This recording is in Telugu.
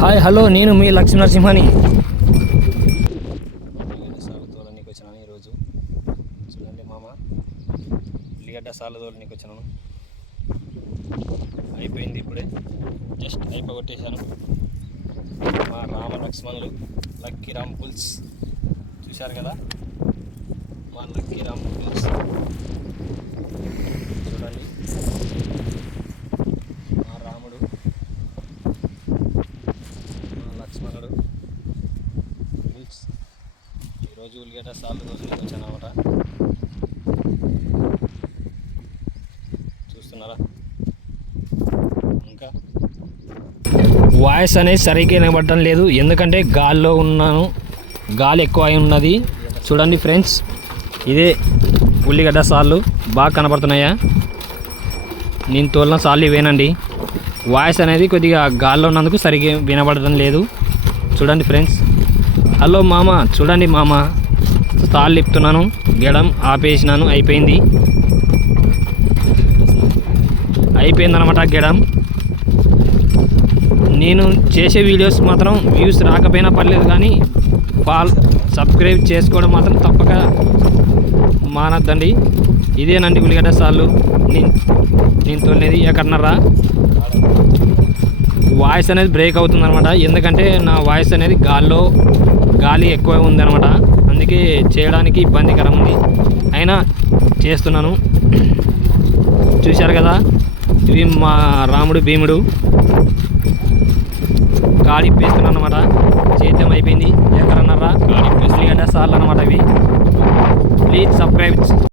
హాయ్ హలో నేను మీ లక్ష్మీ నరసింహని. సార్లు తోలనీకి వచ్చినాను ఈరోజు. చూడండి మామ, ఉల్లిగడ్డ సార్లు తోలనీకి వచ్చినాను. అయిపోయింది ఇప్పుడే, జస్ట్ అయిపోగొట్టేశాను. మా రామ లక్ష్మణులు లక్కీ రామ్ పుల్స్ చూశారు కదా, మా లక్కీ రామ్ పుల్స్ చూడండి. మా రాముడు, మా లక్ష్మణుడు పుల్స్. ఈరోజు ఉల్లిగడ్డ సార్లు రోజులకి వచ్చాను అన్నమాట. చూస్తున్నారా? ఇంకా వాయిస్ అనేది సరిగ్గా వినబడటం లేదు, ఎందుకంటే గాల్లో ఉన్నాను, గాలి ఎక్కువ అయి ఉన్నది. చూడండి ఫ్రెండ్స్, ఇదే ఉల్లిగడ్డ సార్లు బాగా కనబడుతున్నాయా? నేను తోలిన సార్లు ఇవేనండి. వాయిస్ అనేది కొద్దిగా గాల్లో ఉన్నందుకు సరిగ్గా వినబడటం లేదు. చూడండి ఫ్రెండ్స్. హలో మామ, చూడండి మామ, సార్లు ఇప్పుతున్నాను, గెడం ఆపేసినాను. అయిపోయిందనమాట గెడం. నేను చేసే వీడియోస్ మాత్రం వ్యూస్ రాకపోయినా పర్లేదు, కానీ సబ్స్క్రైబ్ చేసుకోవడం మాత్రం తప్పక మానద్దండి. ఇదేనండి ఉల్లిగడ్డ సార్లు నేను తోలేది. ఎక్కడన్నారా? వాయిస్ అనేది బ్రేక్ అవుతుందన్నమాట, ఎందుకంటే నా వాయిస్ అనేది గాలి ఎక్కువ ఉందన్నమాట, అందుకే చేయడానికి ఇబ్బందికరం ఉంది. అయినా చేస్తున్నాను. చూశారు కదా, ఇవి మా రాముడు భీముడు గాలి పేస్తున్నాను అనమాట. చేద్దాం అయిపోయింది. ఎక్కడన్నారా? గాలి పేస్తులు సార్లు అనమాట ఇవి. Please subscribe.